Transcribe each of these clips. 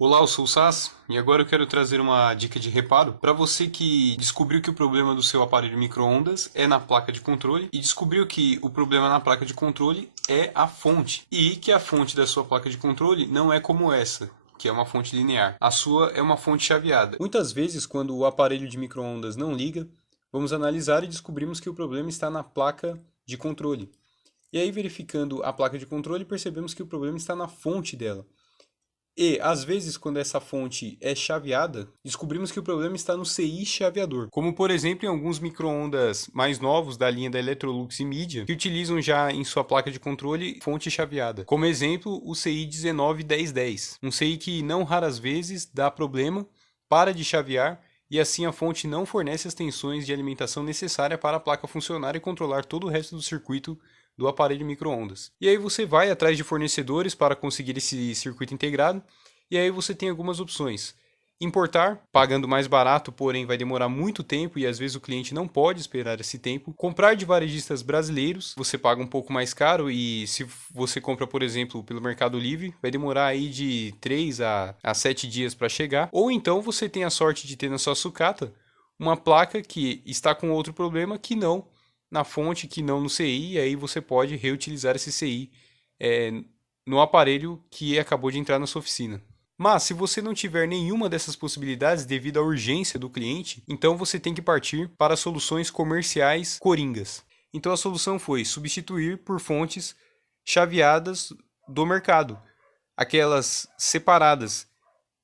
Olá, eu sou o Sass e agora eu quero trazer uma dica de reparo para você que descobriu que o problema do seu aparelho micro-ondas é na placa de controle e descobriu que o problema na placa de controle é a fonte e que a fonte da sua placa de controle não é como essa, que é uma fonte linear. A sua é uma fonte chaveada. Muitas vezes, quando o aparelho de micro-ondas não liga, vamos analisar e descobrimos que o problema está na placa de controle. E aí, verificando a placa de controle, percebemos que o problema está na fonte dela. E, às vezes, quando essa fonte é chaveada, descobrimos que o problema está no CI chaveador. Como, por exemplo, em alguns micro-ondas mais novos da linha da Electrolux e Midea, que utilizam já em sua placa de controle fonte chaveada. Como exemplo, o CI 191010. Um CI que não raras vezes dá problema, para de chavear, e assim a fonte não fornece as tensões de alimentação necessária para a placa funcionar e controlar todo o resto do circuito do aparelho micro-ondas. E aí você vai atrás de fornecedores para conseguir esse circuito integrado, e aí você tem algumas opções. Importar, pagando mais barato, porém vai demorar muito tempo e às vezes o cliente não pode esperar esse tempo. Comprar de varejistas brasileiros, você paga um pouco mais caro e se você compra, por exemplo, pelo Mercado Livre, vai demorar aí de 3 a 7 dias para chegar. Ou então você tem a sorte de ter na sua sucata uma placa que está com outro problema que não na fonte, que não no CI, e aí você pode reutilizar esse CI no aparelho que acabou de entrar na sua oficina. Mas se você não tiver nenhuma dessas possibilidades devido à urgência do cliente, então você tem que partir para soluções comerciais coringas. Então a solução foi substituir por fontes chaveadas do mercado, aquelas separadas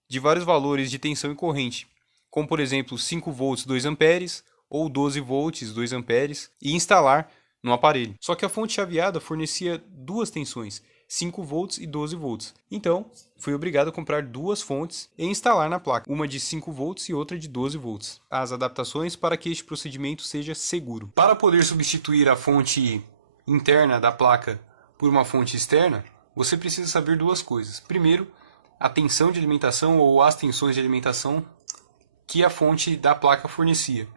de vários valores de tensão e corrente, como por exemplo 5 volts 2 amperes ou 12 volts 2 amperes, e instalar no aparelho. Só que a fonte chaveada fornecia duas tensões, 5 volts e 12 volts. Então, fui obrigado a comprar duas fontes e instalar na placa, uma de 5 volts e outra de 12 volts. As adaptações para que este procedimento seja seguro. Para poder substituir a fonte interna da placa por uma fonte externa, você precisa saber duas coisas. Primeiro, a tensão de alimentação ou as tensões de alimentação que a fonte da placa fornecia.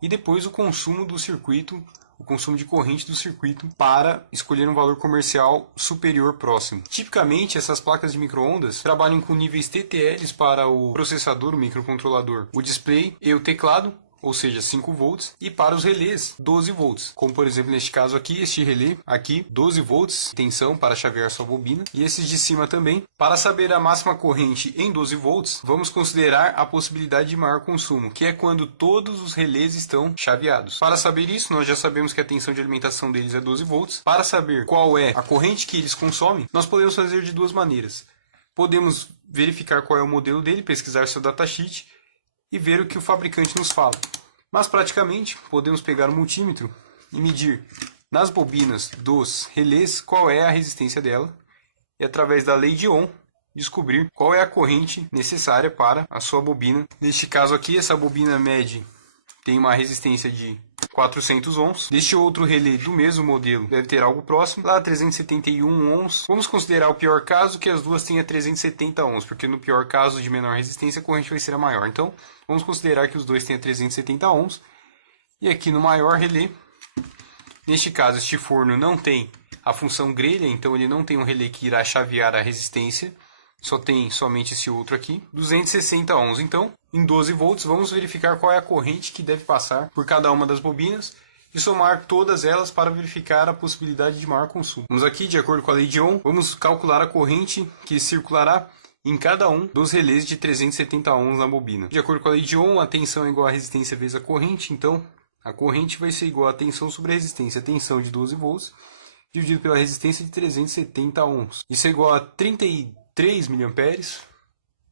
E depois o consumo do circuito, o consumo de corrente do circuito para escolher um valor comercial superior próximo. Tipicamente, essas placas de micro-ondas trabalham com níveis TTLs para o processador, o microcontrolador, o display e o teclado, ou seja, 5 volts, e para os relés, 12 volts. Como por exemplo neste caso aqui, este relé aqui, 12 volts, tensão para chavear sua bobina, e esses de cima também. Para saber a máxima corrente em 12 volts, vamos considerar a possibilidade de maior consumo, que é quando todos os relés estão chaveados. Para saber isso, nós já sabemos que a tensão de alimentação deles é 12 volts. Para saber qual é a corrente que eles consomem, nós podemos fazer de duas maneiras. Podemos verificar qual é o modelo dele, pesquisar seu datasheet, e ver o que o fabricante nos fala. Mas praticamente podemos pegar o multímetro e medir nas bobinas dos relés qual é a resistência dela e através da lei de Ohm descobrir qual é a corrente necessária para a sua bobina. Neste caso aqui, essa bobina mede tem uma resistência de 400 ohms. Deste outro relé do mesmo modelo deve ter algo próximo, lá 371 ohms. Vamos considerar o pior caso que as duas tenham 370 ohms, porque no pior caso de menor resistência a corrente vai ser a maior. Então, vamos considerar que os dois tenham 370 ohms. E aqui no maior relé, neste caso este forno não tem a função grelha, então ele não tem um relé que irá chavear a resistência. Só tem somente esse outro aqui, 260 ohms. Então, em 12 volts, vamos verificar qual é a corrente que deve passar por cada uma das bobinas e somar todas elas para verificar a possibilidade de maior consumo. Vamos aqui, de acordo com a lei de Ohm, vamos calcular a corrente que circulará em cada um dos relés de 370 ohms na bobina. De acordo com a lei de Ohm, a tensão é igual à resistência vezes a corrente, então a corrente vai ser igual a tensão sobre a resistência. A tensão de 12 volts dividido pela resistência de 370 ohms. Isso é igual a 33 miliamperes.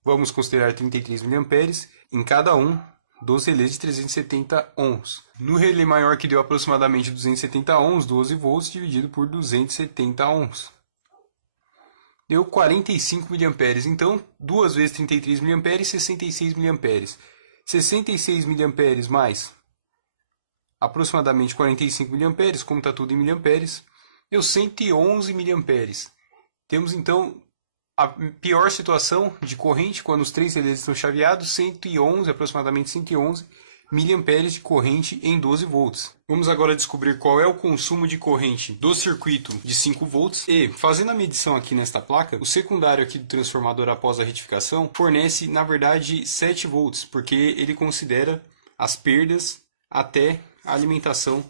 Vamos considerar 33 miliamperes em cada um dos relés de 370 ohms. No relé maior, que deu aproximadamente 270 ohms, 12 volts dividido por 270 ohms. Deu 45 miliamperes. Então, 2 vezes 33 miliamperes, 66 miliamperes. 66 miliamperes mais aproximadamente 45 miliamperes, como está tudo em miliamperes, deu 111 miliamperes. Temos então a pior situação de corrente quando os três relés estão chaveados, 111, aproximadamente 111 mA de corrente em 12 volts. Vamos agora descobrir qual é o consumo de corrente do circuito de 5 volts e, fazendo a medição aqui nesta placa, o secundário aqui do transformador após a retificação fornece, na verdade, 7 volts, porque ele considera as perdas até a alimentação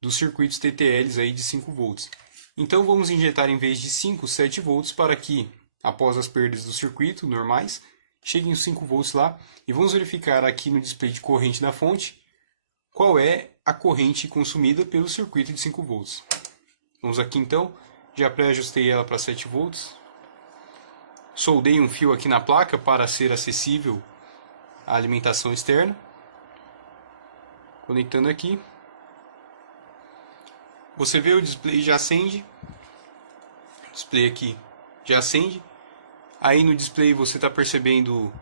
dos circuitos TTLs aí de 5 volts. Então vamos injetar em vez de 5, 7 volts para que, após as perdas do circuito normais, cheguem os 5 volts lá e vamos verificar aqui no display de corrente da fonte qual é a corrente consumida pelo circuito de 5 volts. Vamos aqui então, já pré-ajustei ela para 7 volts. Soldei um fio aqui na placa para ser acessível à alimentação externa. Conectando aqui. Você vê o display já acende. O display aqui já acende. Aí no display você está percebendo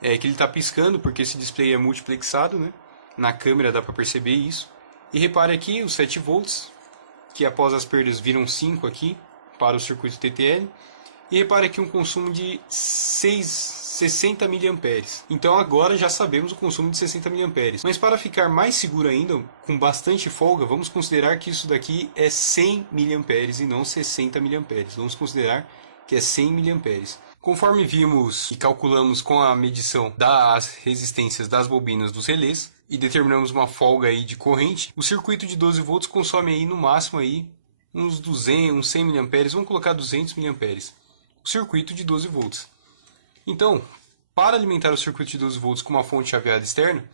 que ele está piscando, porque esse display é multiplexado, né? Na câmera dá para perceber isso. E repare aqui os 7 volts, que após as perdas viram 5 aqui para o circuito TTL. E repare aqui um consumo de 60 mA. Então agora já sabemos o consumo de 60 mA. Mas para ficar mais seguro ainda, com bastante folga, vamos considerar que isso daqui é 100 mA e não 60 mA. Vamos considerar que é 100 mA. Conforme vimos e calculamos com a medição das resistências das bobinas dos relés e determinamos uma folga aí de corrente, o circuito de 12 volts consome aí no máximo aí uns 200, uns 100 mA, vamos colocar 200 mA. O circuito de 12 volts. Então, para alimentar o circuito de 12 volts com uma fonte chaveada externa,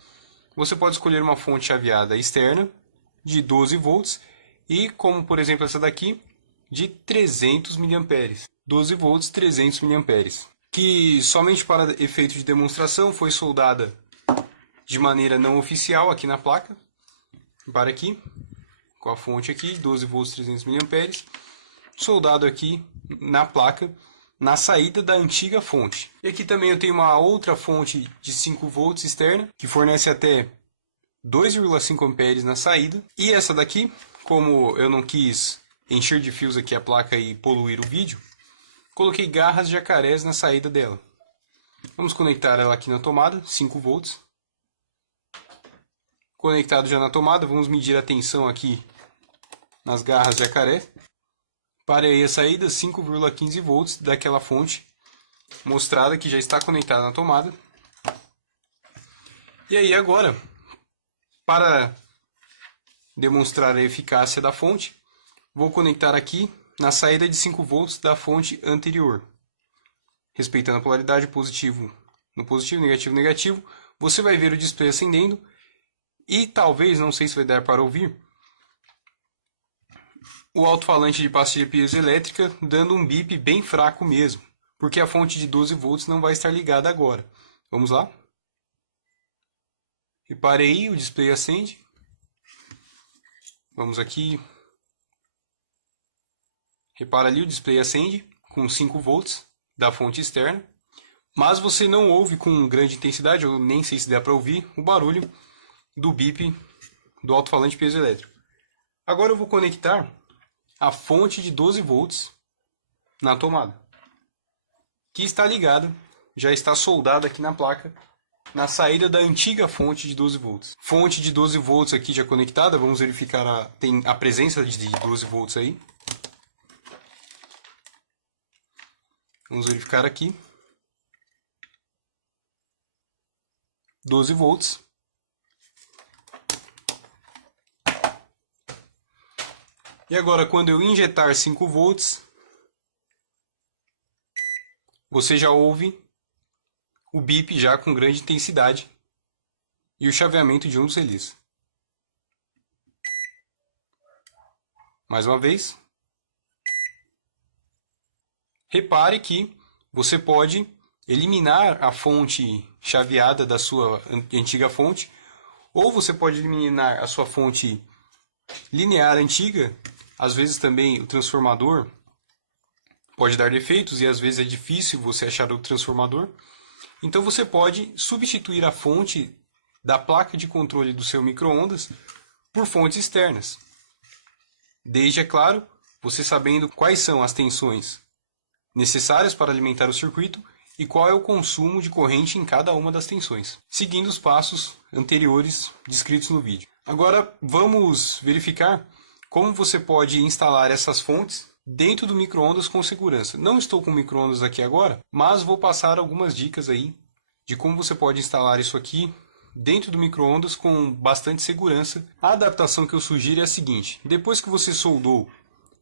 você pode escolher uma fonte chaveada externa de 12 volts e, como por exemplo essa daqui, de 300 mA. 12 volts, 300 mA. Que somente para efeito de demonstração foi soldada de maneira não oficial aqui na placa. Para aqui, com a fonte aqui, 12 volts, 300 mA. Soldado aqui na placa, na saída da antiga fonte. E aqui também eu tenho uma outra fonte de 5 volts externa, que fornece até 2,5 amperes na saída. E essa daqui, como eu não quis encher de fios aqui a placa e poluir o vídeo, coloquei garras jacarés na saída dela. Vamos conectar ela aqui na tomada, 5 volts. Conectado já na tomada, vamos medir a tensão aqui nas garras jacaré. Parei a saída, 5,15 volts daquela fonte mostrada que já está conectada na tomada. E aí agora, para demonstrar a eficácia da fonte, vou conectar aqui na saída de 5 volts da fonte anterior. Respeitando a polaridade positivo no positivo, negativo, negativo, você vai ver o display acendendo e talvez, não sei se vai dar para ouvir, o alto-falante de pastilha piezoelétrica dando um bip bem fraco mesmo, porque a fonte de 12 volts não vai estar ligada agora. Vamos lá? Repare aí, o display acende. Vamos aqui. Repara ali, o display acende com 5 volts da fonte externa. Mas você não ouve com grande intensidade, eu nem sei se dá para ouvir, o barulho do bip do alto-falante piezoelétrico. Agora eu vou conectar a fonte de 12 volts na tomada, que está ligada, já está soldada aqui na placa, na saída da antiga fonte de 12 volts. Fonte de 12 volts aqui já conectada, vamos verificar tem a presença de 12 volts aí. Vamos verificar aqui. 12 volts. E agora, quando eu injetar 5 volts, você já ouve o bip já com grande intensidade e o chaveamento de um dos relés. Mais uma vez. Repare que você pode eliminar a fonte chaveada da sua antiga fonte, ou você pode eliminar a sua fonte linear antiga. Às vezes também o transformador pode dar defeitos e às vezes é difícil você achar o transformador. Então você pode substituir a fonte da placa de controle do seu micro-ondas por fontes externas. Desde, é claro, você sabendo quais são as tensões necessárias para alimentar o circuito e qual é o consumo de corrente em cada uma das tensões, seguindo os passos anteriores descritos no vídeo. Agora vamos verificar como você pode instalar essas fontes dentro do micro-ondas com segurança. Não estou com o micro-ondas aqui agora, mas vou passar algumas dicas aí de como você pode instalar isso aqui dentro do micro-ondas com bastante segurança. A adaptação que eu sugiro é a seguinte: depois que você soldou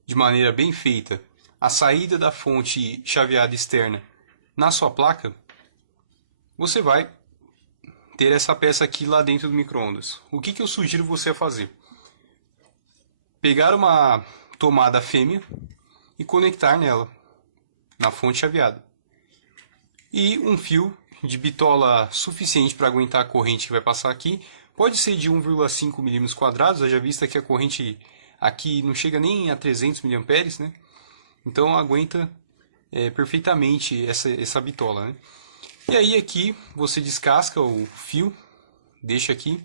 de maneira bem feita a saída da fonte chaveada externa na sua placa, você vai ter essa peça aqui lá dentro do micro-ondas. O que eu sugiro você a fazer? Pegar uma tomada fêmea e conectar nela, na fonte chaveada. E um fio de bitola suficiente para aguentar a corrente que vai passar aqui. Pode ser de 1,5 mm², haja vista que a corrente aqui não chega nem a 300 mA, né? Então aguenta perfeitamente essa bitola, né? E aí aqui você descasca o fio, deixa aqui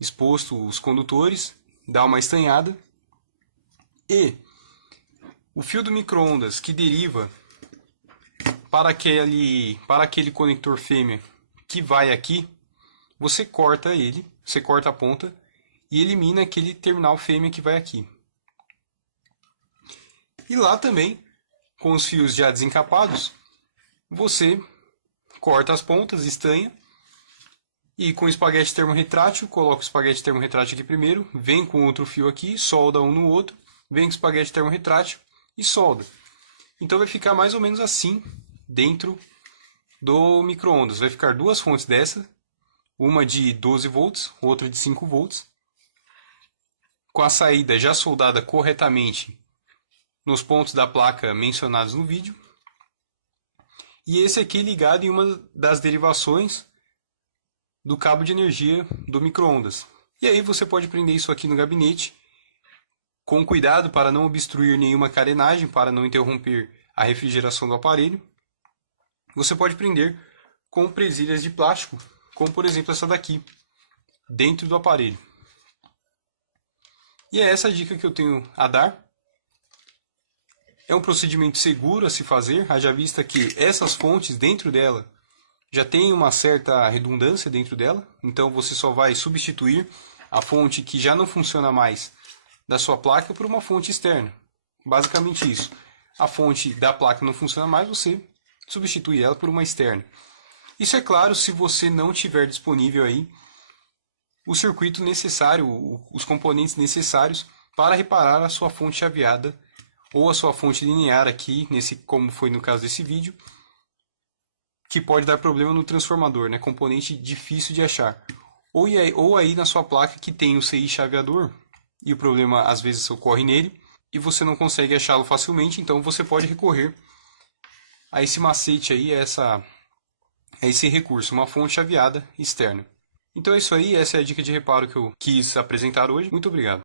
exposto os condutores, dá uma estanhada, e o fio do micro-ondas que deriva para aquele conector fêmea que vai aqui, você corta ele, você corta a ponta e elimina aquele terminal fêmea que vai aqui. E lá também, com os fios já desencapados, você corta as pontas, estanha, e com espaguete termorretrátil, coloca o espaguete termorretrátil aqui primeiro, vem com outro fio aqui, solda um no outro, vem com o espaguete termorretrátil e solda. Então vai ficar mais ou menos assim dentro do micro-ondas. Vai ficar duas fontes dessa, uma de 12 volts, outra de 5 volts, com a saída já soldada corretamente nos pontos da placa mencionados no vídeo. E esse aqui ligado em uma das derivações do cabo de energia do micro-ondas. E aí você pode prender isso aqui no gabinete, com cuidado para não obstruir nenhuma carenagem, para não interromper a refrigeração do aparelho. Você pode prender com presilhas de plástico, como por exemplo essa daqui, dentro do aparelho. E é essa a dica que eu tenho a dar. É um procedimento seguro a se fazer, haja vista que essas fontes dentro dela já tem uma certa redundância dentro dela, então você só vai substituir a fonte que já não funciona mais da sua placa por uma fonte externa. Basicamente isso. A fonte da placa não funciona mais, você substitui ela por uma externa. Isso é claro se você não tiver disponível aí o circuito necessário, os componentes necessários para reparar a sua fonte chaveada ou a sua fonte linear aqui, como foi no caso desse vídeo, que pode dar problema no transformador, né? Componente difícil de achar. Ou aí na sua placa que tem o CI chaveador e o problema às vezes ocorre nele e você não consegue achá-lo facilmente, então você pode recorrer a esse macete aí, a esse recurso, uma fonte chaveada externa. Então é isso aí, essa é a dica de reparo que eu quis apresentar hoje. Muito obrigado.